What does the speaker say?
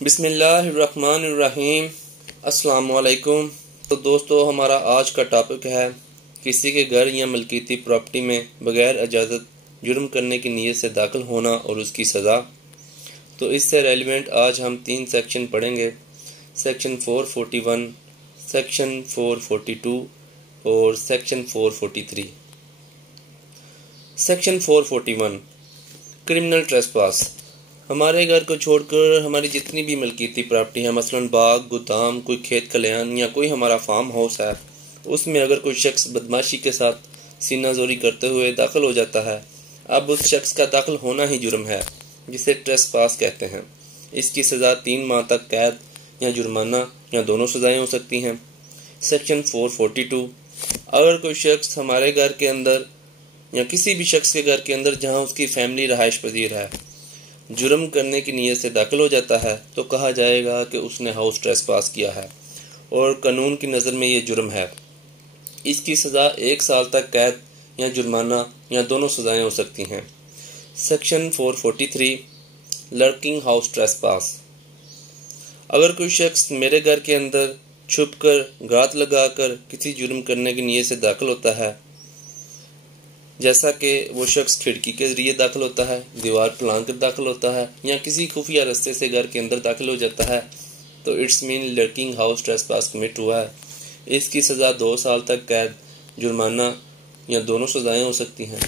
بسم اللہ الرحمن الرحیم۔ السلام علیکم۔ تو دوستو، ہمارا آج کا ٹاپک ہے کسی کے گھر یا ملکیتی پراپرٹی میں بغیر اجازت جرم کرنے کی نیت سے داخل ہونا اور اس کی سزا۔ تو اس سے ریلیونٹ آج ہم 3 سیکشن پڑھیں گے، سیکشن 441، سیکشن 442 اور سیکشن 443۔ Section 441 criminal ٹریسپاس۔ ہمارے گھر کو چھوڑ کر ہماری جتنی بھی ملکیتی پراپرٹی ہے، مثلا باغ، گودام، کوئی کھیت کھلیان یا کوئی ہمارا فارم ہاؤس ہے، اس میں اگر کوئی شخص بدمعاشی کے ساتھ سینہ زوری کرتے ہوئے داخل ہو جاتا ہے، اب اس شخص کا داخل ہونا ہی جرم ہے، جسے ٹریسپاس کہتے ہیں۔ اس کی سزا 3 ماہ تک قید یا جرمانہ یا دونوں سزائیں ہو سکتی ہیں۔ سیکشن 442 اگر کوئی شخص ہمارے گھر کے اندر یا کسی بھی شخص کے گھر کے اندر جہاں اس کی فیملی رہائش پذیر ہے جرم کرنے کی نیت سے داخل ہو جاتا ہے، تو کہا جائے گا کہ اس نے ہاؤس ٹریسپاس کیا ہے اور قانون کی نظر میں یہ جرم ہے۔ اس کی سزا 1 سال تک قید یا جرمانہ یا دونوں سزائیں ہو سکتی ہیں۔ Section 443 lurking house trespass. اگر کوئی شخص میرے گھر کے اندر چھپ کر گھات لگا کر کسی جرم کرنے کی نیت سے داخل ہوتا ہے، جیسا کہ وہ شخص کھڑکی کے ذریعے داخل ہوتا ہے، دیوار پلانگ کر داخل ہوتا ہے یا کسی خفیہ راستے سے گھر کے اندر داخل ہو جاتا ہے، تو its main lurking house trespass commit ہوا ہے۔ اس کی سزا 2 سال تک قید، جرمانہ یا دونوں سزائیں ہو سکتی ہیں۔